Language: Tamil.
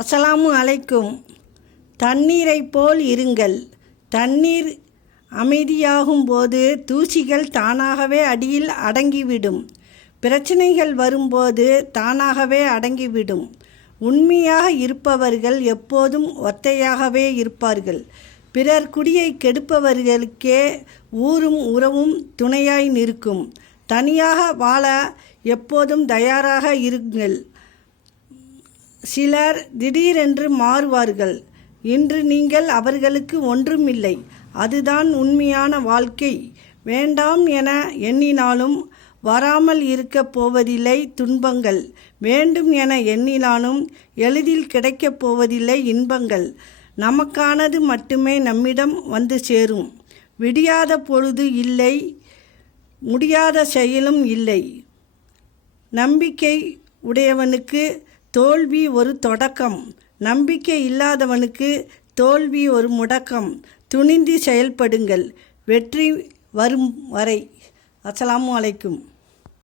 அஸ்ஸலாமு அலைக்கும். தண்ணீரைப் போல் இருங்கள். தண்ணீர் அமைதியாகும் போது தூசிகள் தானாகவே அடியில் அடங்கிவிடும். பிரச்சனைகள் வரும்போது தானாகவே அடங்கிவிடும். உண்மையாக இருப்பவர்கள் எப்போதும் ஒத்தையாகவே இருப்பார்கள். பிறர் குடியை கெடுப்பவர்களுக்கே ஊரும் உறவும் துணையாய் நிற்கும். தனியாக வாழ எப்போதும் தயாராக இருங்கள். சிலர் திடீரென்று மாறுவார்கள். இன்று நீங்கள் அவர்களுக்கு ஒன்றுமில்லை. அதுதான் உண்மையான வாழ்க்கை. வேண்டாம் என எண்ணினாலும் வராமல் இருக்கப் போவதில்லை துன்பங்கள். வேண்டும் என எண்ணினாலும் எளிதில் கிடைக்கப் போவதில்லை இன்பங்கள். நமக்கானது மட்டுமே நம்மிடம் வந்து சேரும். விடியாத பொழுது இல்லை, முடியாத செயலும் இல்லை. நம்பிக்கை உடையவனுக்கு தோல்வி ஒரு தொடக்கம். நம்பிக்கை இல்லாதவனுக்கு தோல்வி ஒரு முடக்கம். துணிந்து செயல்படுங்கள், வெற்றி வரும் வரை. அஸ்ஸலாமு அலைக்கும்.